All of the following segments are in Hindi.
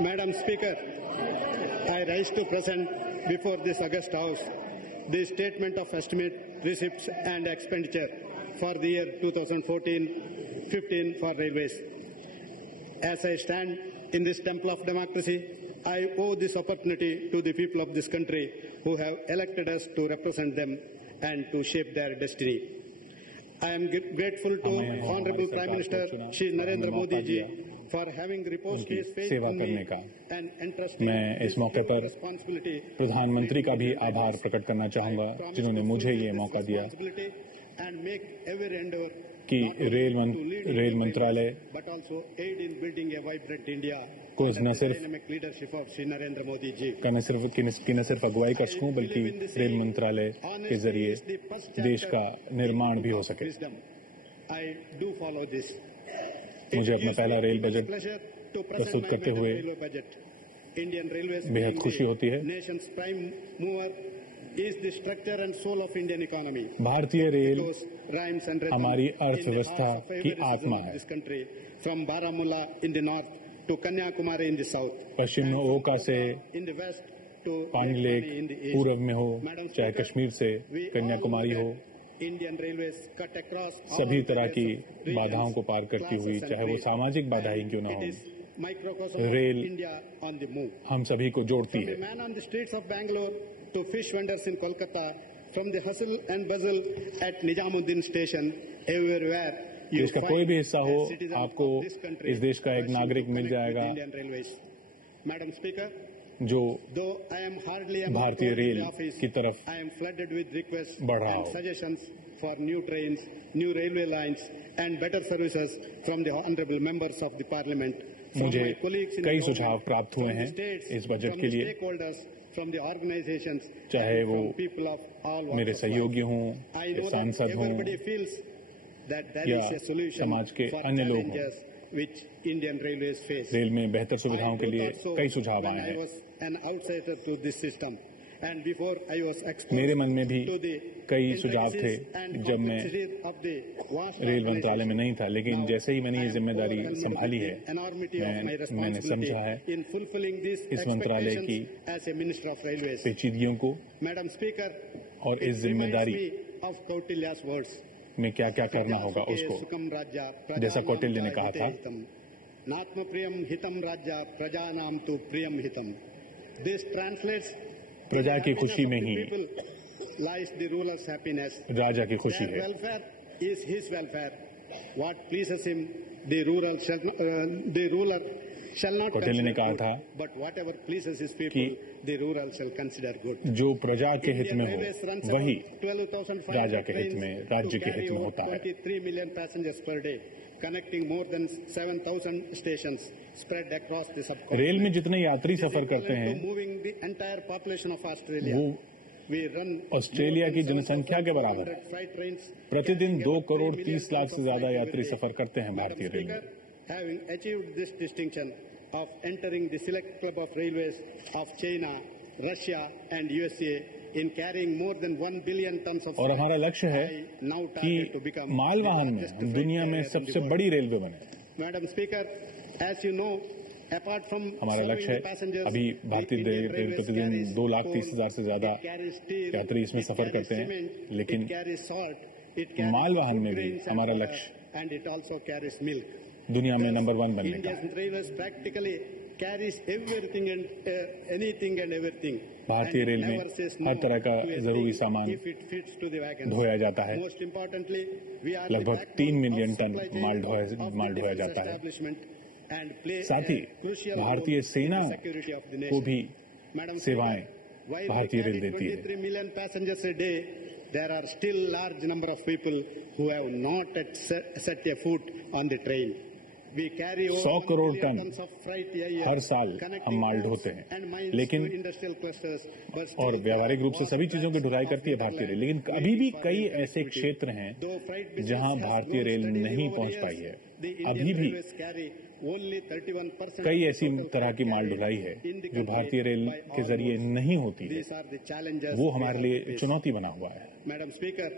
Madam Speaker, I rise to present before this August House the statement of estimate, receipts and expenditure for the year 2014-15 for railways. As I stand in this temple of democracy, I owe this opportunity to the people of this country who have elected us to represent them and to shape their destiny. I am grateful to Honorable Prime Minister Shri Narendra Modi ji for having reposed his faith in me and entrusted इस मौके पर responsibility प्रधानमंत्री का भी आभार प्रकट करना चाहूंगा जिन्होंने मुझे ये मौका दिया and make every endeavor कि रेल मंत्रालय but also aid in building a vibrant India को न सिर्फ dynamic leadership of Shri Narendra Modi ji. न सिर्फ अगुवाई कर सकूं बल्कि रेल मंत्रालय के जरिए देश का निर्माण भी हो सके। I do follow this. मुझे अपना पहला रेल बजट प्रस्तुत करते हुए Indian Railways बेहद खुशी होती है। Nation's prime mover is the structure and soul of Indian economy. भारतीय रेल Rhymes and हमारी अर्थव्यवस्था की आत्मा है। This country from Baramulla in the north to Kanyakumari in the south. पश्चिम में ओका से In the west to पांगलेक in the east. पूर्व में हो चाहे कश्मीर से कन्याकुमारी हो Indian Railways cut across सभी तरह की बाधाओं को पार करती हुई चाहे वो सामाजिक बाधाएं क्यों ना हो रेल on the move. हम सभी को जोड़ती है। Man on the streets of Bangalore to fish vendors in Kolkata, from the hustle and bustle at Nizamuddin station, everywhere you इसका कोई भी हिस्सा हो आपको इस देश का एक नागरिक मिल जाएगा Madam Speaker, जो though I am hardly a भारतीय रेल की तरफ I am flooded with requests बढ़ रहा and हो। suggestions for new trains, new railway lines and better services from the honorable members of the parliament. मुझे कई सुझाव प्राप्त हुए हैं इस बजट के लिए, from the organizations, चाहे वो people of all मेरे सहयोगी हों या सांसद हों या समाज के अन्य लोग हों। which Indian Railways face. Rail में बेहतर सुविधाओं के लिए कई सुझाव आए I हैं। was an outsider to this system, and before I was exposed मेरे मन में भी to the कई सुझाव थे and जब मैं complexities of the vast rail मंत्रालय में नहीं था, लेकिन जैसे ही मैंने ये जिम्मेदारी संभाली है enormity of my मैंने responsibility समझा है in fulfilling these इस मंत्रालय की expectations as a Minister of Railways. पेचीदगियों को Madam Speaker, और इस जिम्मेदारी reminds me of Kautilya's words. में क्या क्या करना होगा उसको। जैसा कौटिल्य ने कहा था, नात्म प्रियम हितम राज्य प्रजानाम तु प्रियम हितम. This translates प्रजा की खुशी में ही lies the ruler's happiness. राजा की खुशी Their है। welfare is his welfare. What pleases him, the ruler shall not Kautilya ने कहा था but whatever pleases his people, the ruler shall consider good. जो प्रजा के हित में हो वही राजा के हित में, राज्य के हित में होता है। 23 million passengers per day, connecting more than 7,000 stations spread across the subcontinent. Rail में जितने यात्री सफर करते हैं moving the entire population of Australia. वो We run ऑस्ट्रेलिया की जनसंख्या के बराबर है। freight trains. प्रतिदिन 2 करोड़ 30 लाख से ज्यादा यात्री सफर करते हैं भारतीय रेल में। Having achieved this distinction of entering the select club of railways of China, Russia and USA in carrying more than 1 billion tons of और हमारा लक्ष्य है कि मालवाहन में हम दुनिया में सबसे बड़ी रेलवे बने। Madam Speaker, as you know, apart from हमारा लक्ष्य है, अभी भारतीय रेल प्रतिदिन 2,30,000 से ज्यादा यात्री इसमें सफर करते हैं, लेकिन मालवाहन में भी हमारा लक्ष्य and it also carries milk. दुनिया में नंबर 1 बनने का। Indian Railways practically carries everything and anything and everything. भारतीय रेल में हर तरह का जरूरी सामान if it fits to the wagon. ढोया जाता है। Most importantly, we are लगभग 3 मिलियन टन माल ढोया जाता है। साथ ही भारतीय सेना को भी सेवाएं भारतीय रेल देती है। 23 million passengers a day, there are still large number of people who have not yet set a foot on the train. We carry 100 crore ton tons of freight a year, हर साल हम माल ढोते हैं, लेकिन और व्यावहारिक रूप से सभी चीजों की ढुलाई करती है भारतीय रेल, लेकिन अभी भी कई ऐसे क्षेत्र हैं जहां भारतीय रेल नहीं पहुंच पाई है। अभी भी कई ऐसी तरह की माल ढुलाई है जो भारतीय रेल के जरिए नहीं होती है। वो हमारे लिए चुनौती बना हुआ है। Madam Speaker,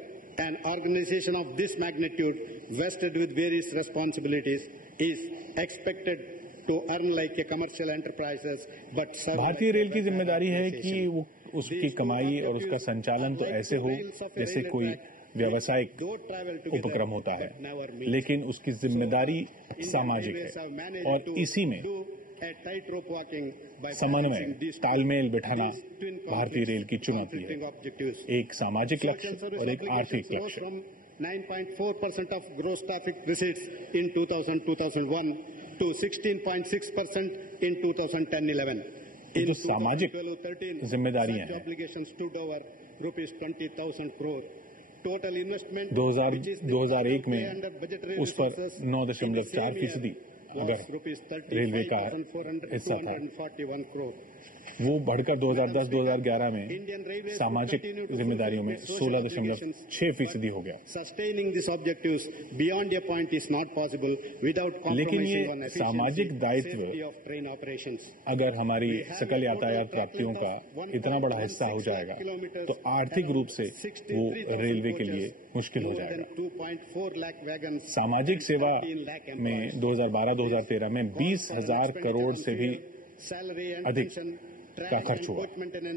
an organization of this magnitude, vested with various responsibilities, is expected to earn like a commercial enterprises, but भारतीय रेल की जिम्मेदारी है कि वो उसकी कमाई और उसका संचालन तो ऐसे हो जैसे कोई व्यावसायिक उपक्रम होता है, लेकिन उसकी जिम्मेदारी सामाजिक है और इसी में समन्वय तालमेल बिठाना भारतीय रेल की चुनौती है, एक सामाजिक लक्ष्य और एक आर्थिक लक्ष्य। 9.4% of gross traffic receipts in 2000-2001 to 16.6% in 2010-11. जो सामाजिक जिम्मेदारियां हैं, obligations stood over ₹20,000 crore. Total investment 2001 में उस पर 9.4% अगर रेलवे का हिस्सा था, वो बढ़कर 2010-2011 में सामाजिक जिम्मेदारियों में 16.6% हो गया। Sustaining these objectives beyond a point is not possible without compromising on सामाजिक दायित्व efficiency of train operations. अगर हमारी सकल यातायात प्राप्तियों का इतना बड़ा हिस्सा हो जाएगा तो आर्थिक रूप से वो रेलवे के लिए मुश्किल हो जाएगा। 2.4 lakh wagons, सामाजिक सेवा में 2012-2013 में 20,000 करोड़ से भी अधिक का खर्च हुआ,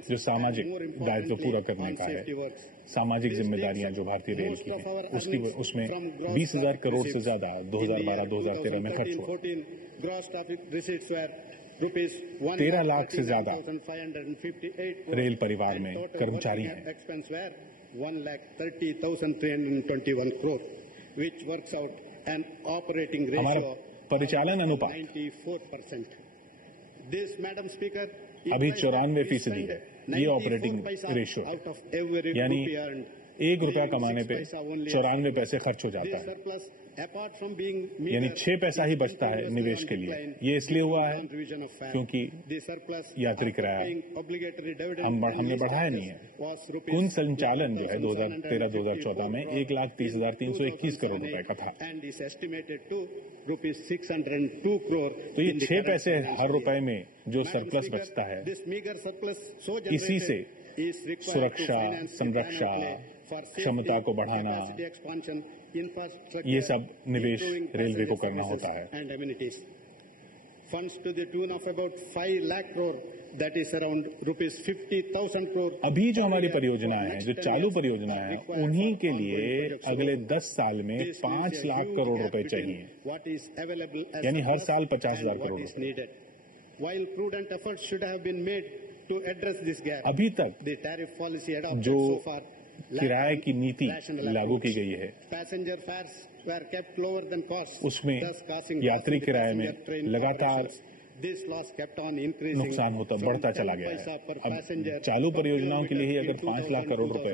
जो सामाजिक दायित्व पूरा करने का है। सामाजिक जिम्मेदारियां जो भारतीय रेल की हैं, उसमें 20,000 करोड़ से ज्यादा 2012-2013 में खर्च हुआ। 13 लाख से ज्यादा रेल परिवार में कर्मचारी हैं। 1,30,321 crore, which works out an operating ratio परिचालन अनुपात 94%. This, Madam Speaker, अभी 94% है। ये ऑपरेटिंग रेशियो है, यानी ₹1 कमाने पे 94 पैसे खर्च हो जाता है, यानी 6 पैसा ही बचता है निवेश के लिए। ये इसलिए हुआ है क्योंकि यात्री किराया हमने बढ़ाया नहीं है। कुल संचालन जो है 2013-2014 में 1,30,321 करोड़ रुपए का था। तो ये 6 पैसे हर रुपए में जो सरप्लस बचता है, इसी से सुरक्षा, संरक्षा, क्षमता को बढ़ाना, ये सब निवेश रेलवे को करना होता है। Funds to the tune of about 5 lakh crore, that is around ₹50,000 crore. अभी जो हमारी परियोजनाएं हैं, जो चालू परियोजनाएं हैं, उन्हीं के लिए अगले 10 साल में 5 लाख करोड़ रुपए चाहिए, यानी हर साल 50,000 करोड़ रुपए। While prudent efforts should have been made to address this gap, अभी तक the tariff policy adopted जो so far किराए की नीति लागू की गई है, passenger fares were kept lower than costs, उसमें thus causing यात्री किराए में लगातार this loss kept on increasing. नुकसान होता बढ़ता चला गया है। अब चालू परियोजनाओं के लिए ही अगर 5 लाख करोड़ रुपए,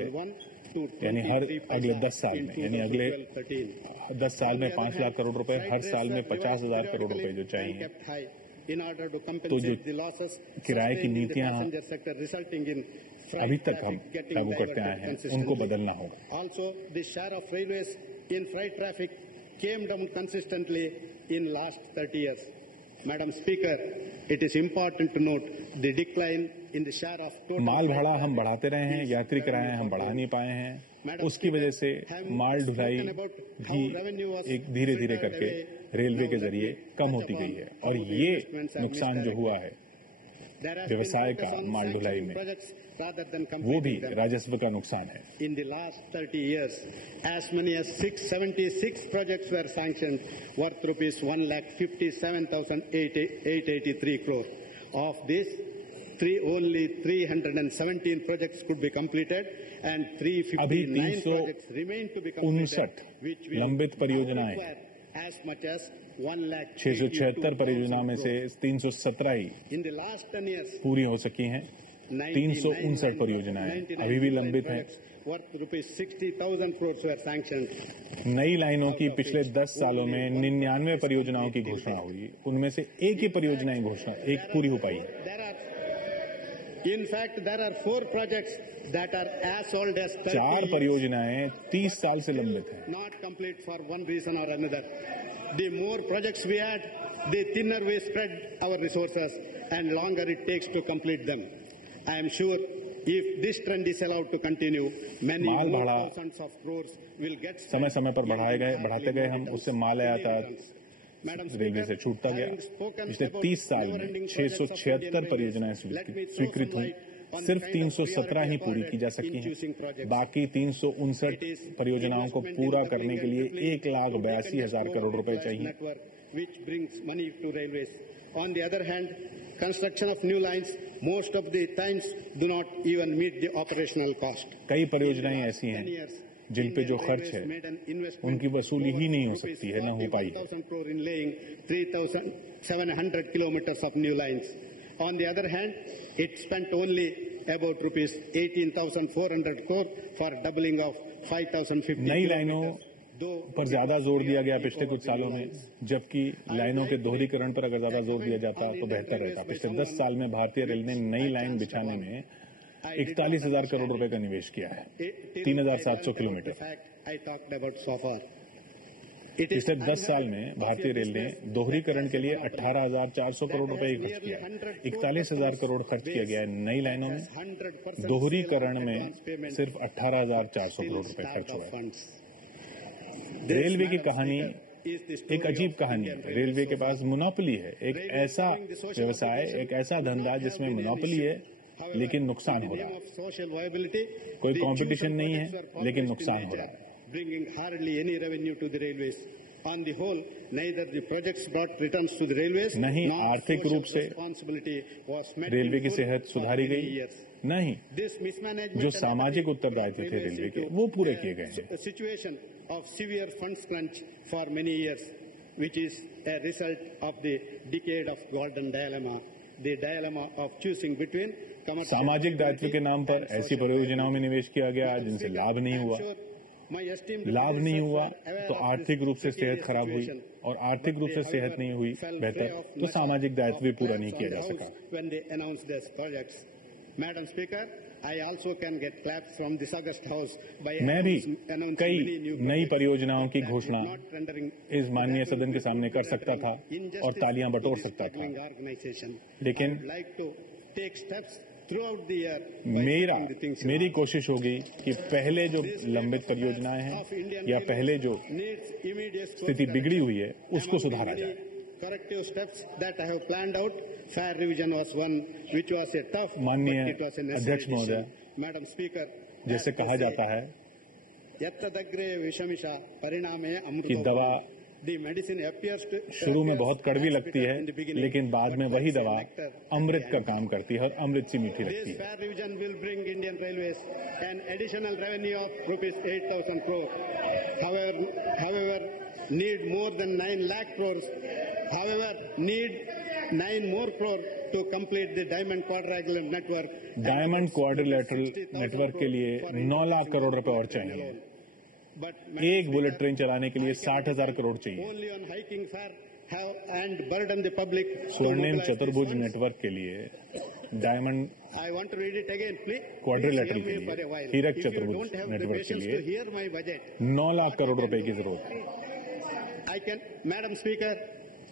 यानी हर अगले 10 साल में, यानी अगले 10 साल में 5 लाख करोड़ रुपए, हर साल में 50,000 करोड़ रुपए जो चाहिए, तो जो किराए की नीतियां अभी तक हम लागू करते आए हैं, उनको बदलना होगा। Also, the share of railways in freight traffic came down consistently in last 30 years. Madam Speaker, it is important to note the decline in the share of total माल भाड़ा हम बढ़ाते रहे हैं, यात्री किराए हम बढ़ा नहीं पाए हैं। उसकी वजह से माल ढुलाई भी एक धीरे धीरे करके रेलवे के जरिए कम होती गई है, और ये नुकसान जो हुआ है व्यवसाय का माल ढुलाई में, वो भी राजस्व का नुकसान है। In the last 30 years, as many as 676 projects were sanctioned worth ₹1,57,883 crore. Of this, only 317 projects could be completed and 359 projects remain to be completed, which will लंबित परियोजनाएं as much as 1,00,000 676 परियोजनाओं में से 317 ही in the last 10 years. पूरी हो सकी हैं। 359 परियोजनाएं अभी भी लंबित हैं। Worth ₹60,000 crores were sanctioned. नई लाइनों की पिछले 10 सालों में 99 परियोजनाओं की घोषणा हुई, उनमें से एक ही परियोजना की घोषणा एक पूरी हो पाई है। In fact, there are 4 projects that are as old as 30 4 years, परियोजनाएं 30 साल से लंबित हैं। not complete for one reason or another. The more projects we add, the thinner we spread our resources and longer it takes to complete them. I am sure if this trend is allowed to continue, many mall more भाड़ा thousands of crores will get समय समय पर बढ़ाते गए हम, उससे माल यातायात रेलवे से छूटता गया। पिछले 30 साल में 676 परियोजनाएं स्वीकृत हुई, सिर्फ 317 ही पूरी की जा सकी हैं। बाकी 359 परियोजनाओं को पूरा करने के लिए 1,82,000 करोड़ रुपए चाहिए। On the other hand, construction of new lines most of the times do not even meet the operational cost. कई परियोजनाएं ऐसी हैं जिन पे जो खर्च है उनकी वसूली ही नहीं हो सकती है, न हो पाई है। 3,700 kilometers of new lines. On the other hand, it spent only about rupees 18,400 crore for doubling of 5,050 नई लाइनों पर ज्यादा जोर दिया गया पिछले कुछ सालों में, जबकि लाइनों के दोहरीकरण पर अगर ज्यादा जोर दिया जाता तो बेहतर रहता। पिछले 10 साल में भारतीय रेल ने नई लाइन बिछाने में 41,000 करोड़ रुपए का निवेश किया है, 3,700 किलोमीटर। पिछले 10 साल में भारतीय रेल ने दोहरीकरण के लिए 18,400 करोड़ रुपए ही खर्च किया। 41,000 करोड़ खर्च किया गया है नई लाइनों में, दोहरीकरण में सिर्फ 18,400 करोड़ रुपए खर्च हुआ है। रेलवे की कहानी एक अजीब कहानी है। रेलवे के पास मोनोपोली है, एक ऐसा व्यवसाय, एक ऐसा धंधा जिसमें मोनोपोली है लेकिन नुकसान हो रहा है। कोई कंपटीशन नहीं है लेकिन नुकसान हो रहा है। Bringing hardly any revenue to the railways. On the whole, neither the projects brought returns to the railways. नहीं आर्थिक रूप से रेलवे की सेहत सुधारी गई, नहीं जो सामाजिक उत्तरदायित्व थे रेलवे के वो पूरे किए गए हैं। Situation of severe funds crunch for many years, which is a result of the decade of golden dilemma, the dilemma of choosing between सामाजिक दायित्व के नाम पर ऐसी परियोजनाओं में निवेश किया गया जिनसे लाभ नहीं हुआ। लाभ नहीं हुआ तो आर्थिक रूप से सेहत खराब हुई, और आर्थिक रूप से सेहत नहीं हुई बेहतर तो सामाजिक दायित्व भी पूरा नहीं किया जा सका। Madam Speaker, I also can get claps from this August House by मैं भी कई नई परियोजनाओं की घोषणा इस माननीय सदन के सामने कर सकता था और तालियां बटोर सकता था, लेकिन मेरी कोशिश होगी कि पहले जो लंबित परियोजनाएं हैं या पहले जो स्थिति बिगड़ी हुई है उसको सुधारा जाए। Corrective steps that I have planned out. Fair revision was one, which was a tough. माननीय अध्यक्ष महोदय, Madam Speaker, जैसे कहा जाता है कि दवा शुरू में बहुत कड़वी लगती है लेकिन बाद में वही दवा अमृत का काम करती है और अमृत सी मीठी लगती है। Fair revision will bring Indian Railways an additional revenue of rupees 8,000 crore. However, need more than 9 lakh crores. However, need 9 more crore to complete the Diamond Quadrilateral Network. Diamond quadrilateral network के लिए 9 लाख करोड़ रुपए और चाहिए। एक बुलेट ट्रेन चलाने के लिए 60,000 करोड़ चाहिए। स्वर्णिम चतुर्भुज नेटवर्क के लिए डायमंड क्वाड्रिलेटरल के लिए, हीरक चतुर्भुज नेटवर्क के लिए 9 लाख करोड़ रुपए की जरूरत है। Madam Speaker,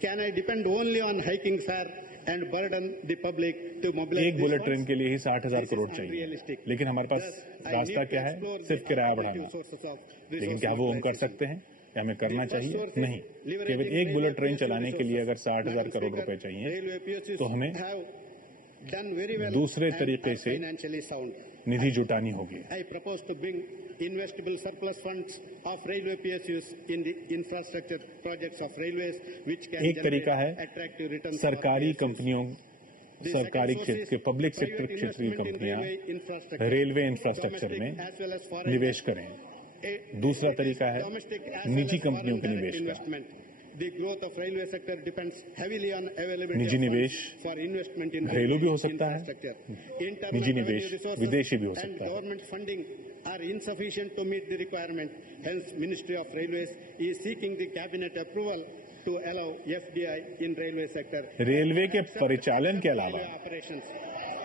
can I depend only on hiking fare and burden the public to mobilize? एक बुलेट ट्रेन के लिए ही 60,000 करोड़ चाहिए, लेकिन हमारे पास रास्ता क्या है? सिर्फ किराया बढ़ाना। लेकिन क्या वो हम कर सकते हैं या हमें करना चाहिए? नहीं। केवल एक बुलेट ट्रेन चलाने के लिए अगर 60,000 करोड़ रुपए चाहिए तो हमें दूसरे तरीके से निधि जुटानी होगी। Investable surplus funds of railway PSUs in the infrastructure projects of railways, which can एक तरीका है attractive returns सरकारी कंपनियों, सरकारी क्षेत्र के पब्लिक सेक्टर क्षेत्र की कंपनियां रेलवे इंफ्रास्ट्रक्चर में निवेश करें। दूसरा तरीका है निजी कंपनियों के निवेश का। The growth of railway sector depends heavily on availability निजी निवेश for investment in घरेलू भी हो सकता है, निजी निवेश विदेशी भी हो सकता है। Government funding are insufficient to meet the requirement. Hence, Ministry of Railways is seeking the cabinet approval to allow FDI in railway sector. Railway के परिचालन के अलावा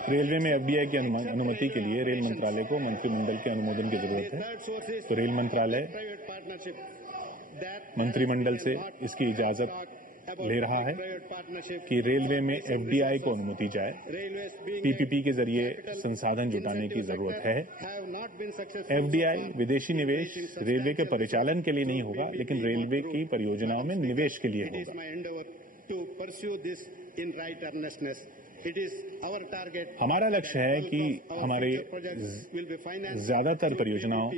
रेलवे में एफडीआई की अनुमति के लिए रेल मंत्रालय को मंत्रिमंडल के अनुमोदन की जरूरत है। तो रेल मंत्रालय मंत्रिमंडल से इसकी इजाजत ले रहा है कि रेलवे में एफडीआई को अनुमति जाए। पीपीपी के जरिए संसाधन जुटाने की जरूरत है। एफडीआई विदेशी निवेश रेलवे के परिचालन के लिए नहीं होगा, लेकिन रेलवे की परियोजनाओं में निवेश के लिए होगा। हमारा लक्ष्य है कि हमारे ज्यादातर परियोजनाओं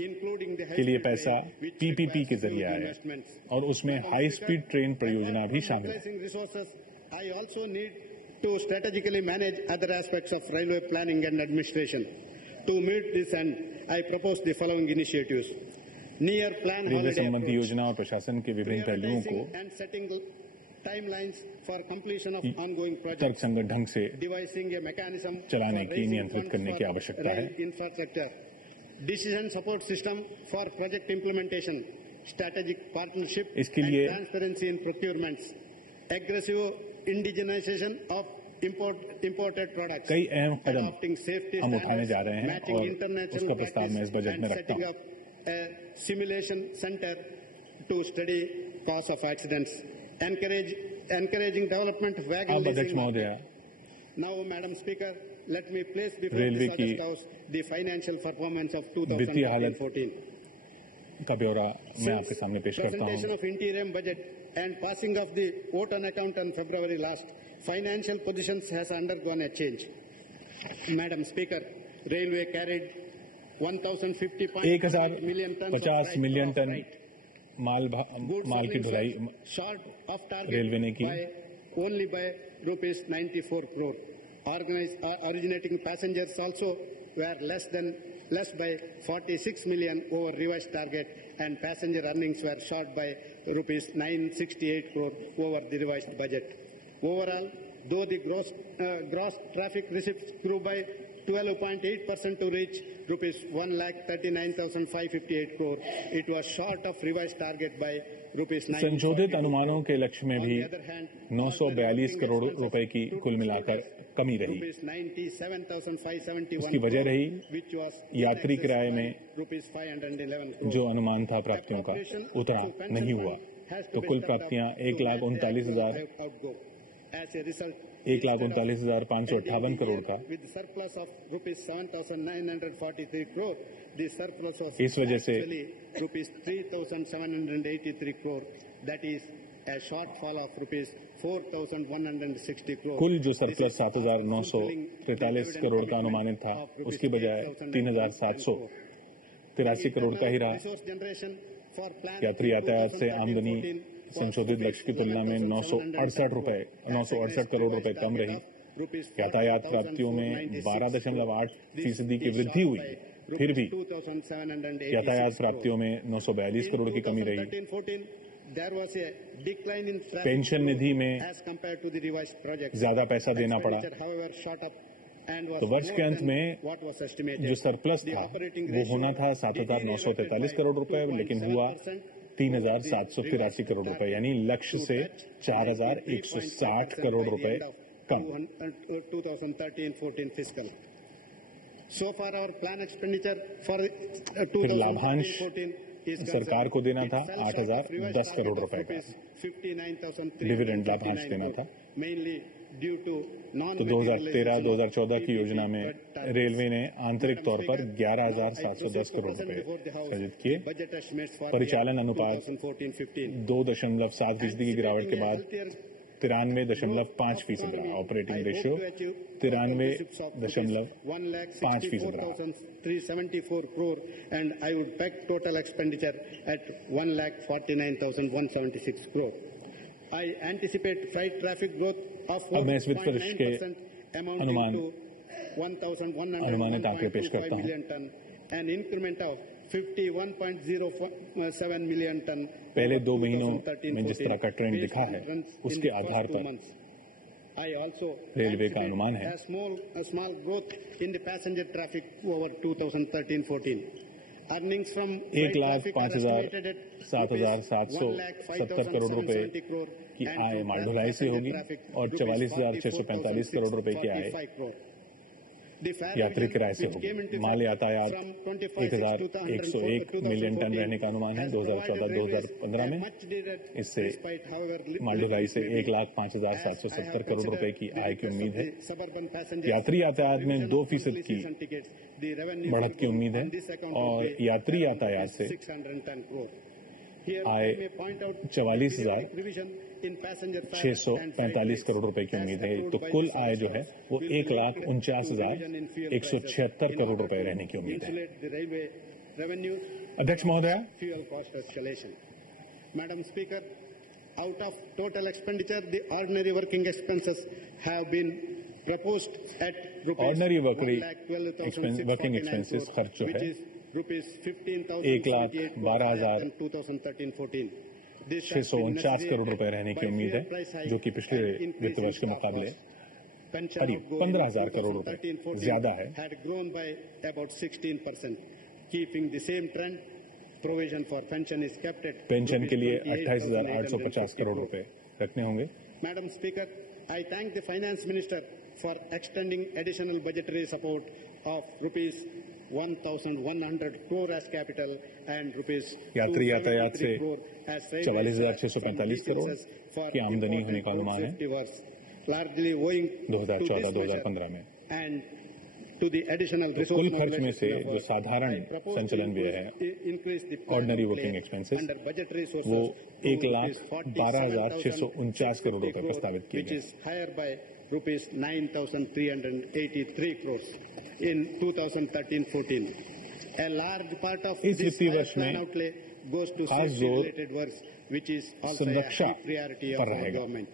के लिए पैसा पीपीपी के जरिए आए और उसमें हाई स्पीड ट्रेन परियोजना भी शामिल है। I also need to strategically manage other aspects of railway planning and administration. To meet this end, I propose the following initiatives. Near plan railway संबंधी योजना और प्रशासन के विभिन्न पहलुओं को and setting timelines for completion of ongoing projects. तर्कसंगत ढंग से Devising a mechanism चलाने for की raising नियंत्रित funds करने for की आवश्यकता है। rail infrastructure. Decision support system for project implementation. Strategic partnership इसके and लिए transparency in procurements. Aggressive indigenization of imported products. कई अहम कदम Adopting safety हम उठाने जा रहे हैं matching और international उसका प्रस्ताव मैं इस बजट practice में and रखता setting हूं। up a simulation center to study cause of accidents. Encouraging development of wagon अब अध्यक्ष leasing. महोदया, Now, Madam Speaker, let me place before railway this की August House the financial performance of वित्तीय हालत 2014. का ब्यौरा मैं आपके सामने पेश करता Presentation हूं। of interim budget and passing of the vote on account on February last, financial positions has undergone a change. Madam Speaker, Railway carried 1,050.8 million tons of 1050 million ton freight. माल की ढुलाई Short of target रेलवे ने की। only by rupees 94 crore. Originating passengers also were less by 46 million over revised target, and passenger earnings were short by rupees 968 crore over the revised budget. Overall, though the gross traffic receipts grew by 12.8% to reach rupees 1,39,558 crore, it was short of revised target by rupees 9. संशोधित अनुमानों के लक्ष्य में भी 942 करोड़ रुपए की कुल मिलाकर कमी रही। उसकी वजह रही यात्री किराए में जो अनुमान था प्राप्तियों का उतना नहीं हुआ, तो कुल प्राप्तियां 1,39,558 करोड़ का। इस वजह से कुल जो सरप्लस 7,943 करोड़ का अनुमानित था, उसकी बजाय 3,783 करोड़ का ही रहा। यात्री यातायात से आमदनी संशोधित लक्ष्य की तुलना में 968 करोड़ रुपए कम रही। यातायात प्राप्तियों में 12.8% की वृद्धि हुई, फिर भी यातायात प्राप्तियों में 942 करोड़ की कमी रही। पेंशन निधि में ज्यादा पैसा देना पड़ा, तो वर्ष के अंत में जो सरप्लस था वो होना था 7,943 करोड़ रुपए, लेकिन हुआ 3,783 करोड़ रुपए, यानी लक्ष्य से 4,160 करोड़ रुपए कम। 2013-14 fiscal. So far, our plan expenditure for फिर लाभांश सरकार को देना था 8,010 करोड़ रुपए का, डिविडेंड लाभांश देना था। तो 2013-2014 की योजना में रेलवे ने आंतरिक तौर पर 11,710 करोड़ रुपए सृजित किए। परिचालन अनुपात 2.7% की गिरावट के बाद 93.5% रहा। ऑपरेटिंग रेशियो 93.5% रहा। 374 crore, and I would peg total expenditure at 1,49,176 crore. I anticipate freight traffic growth of अब मैं इस वित्त वर्ष के 4.9% अनुमान to 1,101 आंकड़े पेश करता हूं। million ton, an increment of 51.07 million ton. पहले 2 महीनों में जिस तरह का ट्रेंड दिखा है, उसके आधार पर रेलवे का अनुमान है small growth in the passenger traffic over 2013-14. Earnings from 1,07,770 crore रुपए की आय माल ढुलाई से होगी और 44,645 करोड़ रुपए की आय यात्री किराए से होगी। माल यातायात 1,101 मिलियन टन रहने का अनुमान है 2014-2015 में। इससे माल ढुलाई से 1,05,770 करोड़ रुपए की आय की उम्मीद है। यात्री यातायात में 2% की बढ़त की उम्मीद है और यात्री यातायात से आय 44,645 करोड़ रुपए की उम्मीद है। तो कुल आय जो है वो 1,49,176 करोड़ रुपए रहने की उम्मीद है। अध्यक्ष महोदय, madam speaker, out of total expenditure, the ordinary working expenses have been proposed at ordinary working expenses खर्च जो है ₹1,12,649 करोड़ रुपए रहने की उम्मीद है, जो कि पिछले वित्त वर्ष के मुकाबले करीब 15,000 करोड़ रुपए ज्यादा है। पेंशन के लिए 28,850 करोड़ रुपए रखने होंगे। Madam speaker, I thank the Finance Minister for extending additional budgetary support of ₹1,100 crore as capital and यात्री यातायात से 44,645 करोड़ की आमदनी होने का अनुमान है 2014-2015 में। तो कुल खर्च में से जो साधारण संचालन व्यय है ऑर्डिनरी वर्किंग एक्सपेंसेस वो 1,12,649 करोड़ रुपए प्रस्तावित किए गए। ₹9,383 crores in 2013-14. A large part of इस वित्तीय वर्ष में goes to खास जोर safety-related works, which is also a सुरक्षा priority पर of our रहेगा। government.